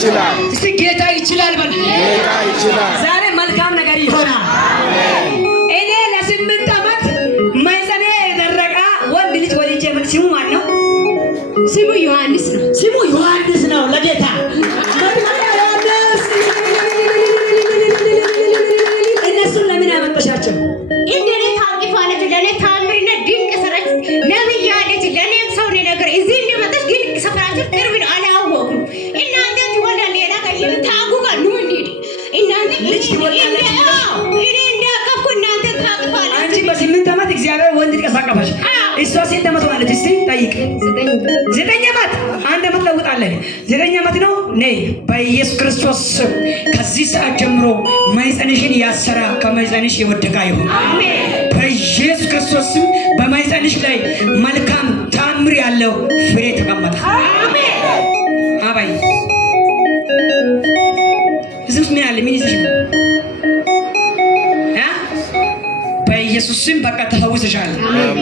ይችላል። እስቲ ጌታ ይችላል በል። ጌታ ይችላል። ዛሬ መልካም ነገር ይሆናል። እኔ ለ8 ዓመት ማይጸኔ የደረቀ ወንድ ልጅ ወልጄ ስሙ ማን ነው? ስሙ ዮሐንስ ነው። ስሙ ዮሐንስ ነው። ለጌታ እነሱን ለምን ያመጣሻቸው? እንደኔ ታውቂፋለች። ለኔ ታምርና ድንቅ ሰራች። ነብይ ያለች ለኔ ሰው ነገር እዚህ እንደመጣች ግን ሰፈራችን ቅርብ ነው። አላወኩም። እናንተ ትወልዳ ሌላ ከይም ታጉጋ ነው እንዴ? እናንተ ልጅ ትወልዳለች። እኔ እንዳቀፍኩ እናንተ ታውቂፋለች። አንቺ በ8 ዓመት እግዚአብሔር ወንድ ልጅ አሳቀፈሽ። እሷ ስንት ዓመት ሆናለች? እስቲ ጠይቅ። 9 ዓመት። 1 ዓመት ለውጣለን። 9 ዓመት ነው። ነይ በኢየሱስ ክርስቶስ ስም ከዚህ ሰዓት ጀምሮ ማይጸንሽን ያሰራ ከማይጸንሽ የወደቀ ይሁን። አሜን። በኢየሱስ ክርስቶስ ስም በማይጸንሽ ላይ መልካም ታምር ያለው ፍሬ ተቀመጠ። አሜን። አባይ እዚህ ውስጥ ምን አለ? ምን ይዘሽ ነው? በኢየሱስ ስም በቃ ተፈውሰሻል።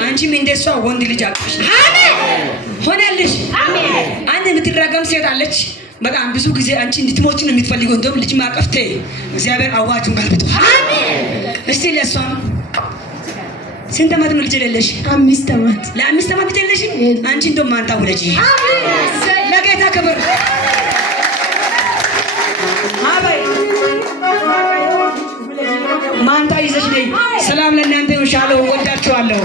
አንቺም እንደሷ ወንድ ልጅ አቅፈሽ ሆነልሽ። አንድ የምትራገም ሴት አለች። በጣም ብዙ ጊዜ አንቺ እንድትሞች ነው የምትፈልገው። እንደውም ልጅ ማቀፍቴ እግዚአብሔር አዋጁን ገልብጧል። እስቲ ለሷም ስንት ዓመት ነው ልጅ የሌለሽ? 5 ዓመት። ለ5 ዓመት ልጅ የለሽም? አንቺ እንደውም ማንታ ውለጂ። ለጌታ ክብር አባይ ማንታ ይዘሽ ነይ። ሰላም ለእናንተ ይሁን። ሻለው ወዳችኋለሁ።